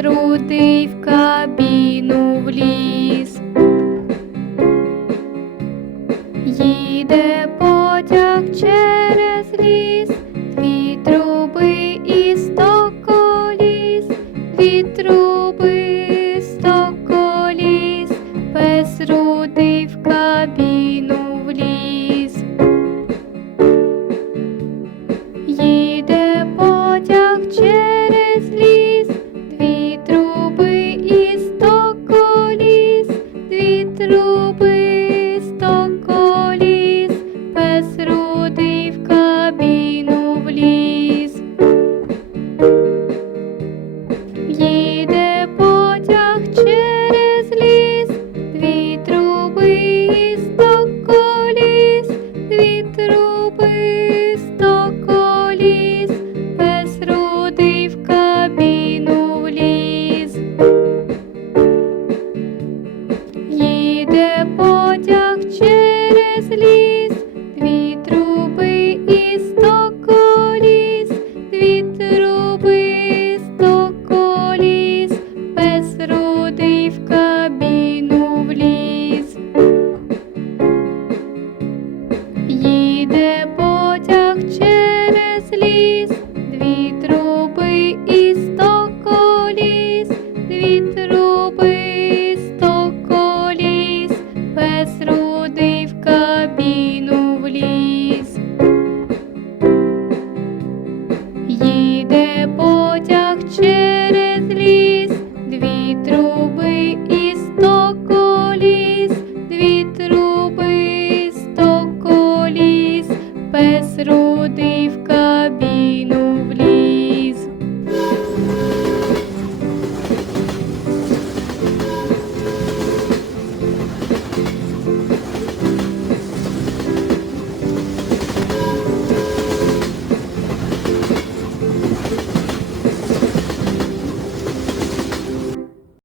трудив. куди. туди в кабі.